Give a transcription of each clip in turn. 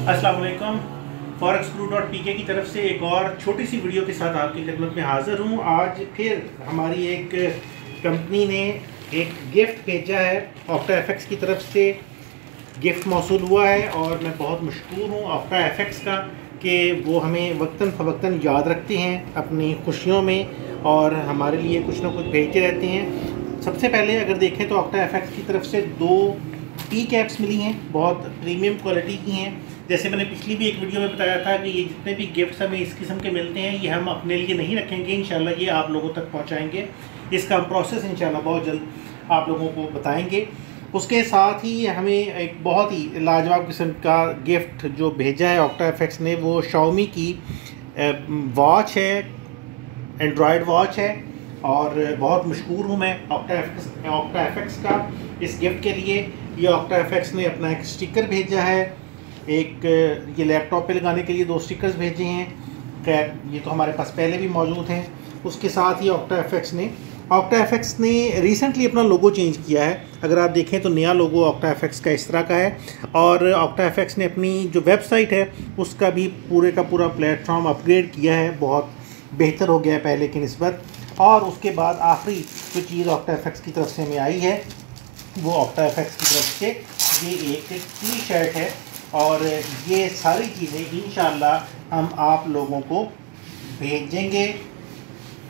अस्सलाम वालेकुम। forex.pk की तरफ से एक और छोटी सी वीडियो के साथ आपकी खिदमत में हाज़िर हूँ। आज फिर हमारी एक कंपनी ने एक गिफ्ट भेजा है, OctaFX की तरफ से गिफ्ट मौसूल हुआ है और मैं बहुत मशकूर हूँ OctaFX का कि वो हमें वक्तन फ़वक्तन याद रखते हैं अपनी खुशियों में और हमारे लिए कुछ ना कुछ भेजते रहते हैं। सबसे पहले अगर देखें तो OctaFX की तरफ से 2 टी कैप्स मिली हैं, बहुत प्रीमियम क्वालिटी की हैं। जैसे मैंने पिछली भी एक वीडियो में बताया था कि ये जितने भी गिफ्ट्स हमें इस किस्म के मिलते हैं ये हम अपने लिए नहीं रखेंगे, इंशाल्लाह ये आप लोगों तक पहुंचाएंगे। इसका प्रोसेस इंशाल्लाह बहुत जल्द आप लोगों को बताएंगे। उसके साथ ही हमें एक बहुत ही लाजवाब किस्म का गिफ्ट जो भेजा है OctaFX ने, वो Xiaomi की वॉच है, एंड्रॉयड वॉच है और बहुत मशहूर हूँ मैं OctaFX का इस गिफ्ट के लिए। ये OctaFX ने अपना एक स्टिकर भेजा है, एक ये लैपटॉप पे लगाने के लिए 2 स्टिकर्स भेजे हैं। खैर ये तो हमारे पास पहले भी मौजूद हैं। उसके साथ ही OctaFX ने रिसेंटली अपना लोगो चेंज किया है। अगर आप देखें तो नया लोगो OctaFX का इस तरह का है और OctaFX ने अपनी जो वेबसाइट है उसका भी पूरे का पूरा प्लेटफॉर्म अपग्रेड किया है, बहुत बेहतर हो गया है पहले की निस्बत। और उसके बाद आखिरी जो चीज़ OctaFX की तरफ से हमें आई है वो OctaFX की तरफ से ये एक टी शर्ट है और ये सारी चीज़ें इंशाल्लाह हम आप लोगों को भेजेंगे।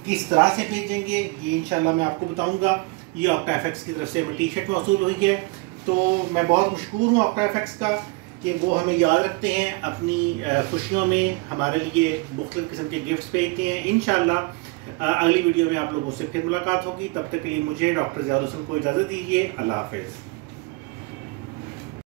किस तरह से भेजेंगे ये इंशाल्लाह मैं आपको बताऊंगा। ये OctaFX की तरफ से हमें टी शर्ट मौसूल हुई है, तो मैं बहुत मशकूर हूँ OctaFX का कि वो हमें याद रखते हैं, अपनी खुशियों में हमारे लिए मुख्तलिफ़ किस्म के गिफ्ट्स भेजते हैं। इंशाल्लाह अगली वीडियो में आप लोगों से फिर मुलाकात होगी। तब तक के लिए मुझे डॉक्टर ज़ियाउल हसन को इजाज़त दीजिए। अल्लाह हाफ़िज़।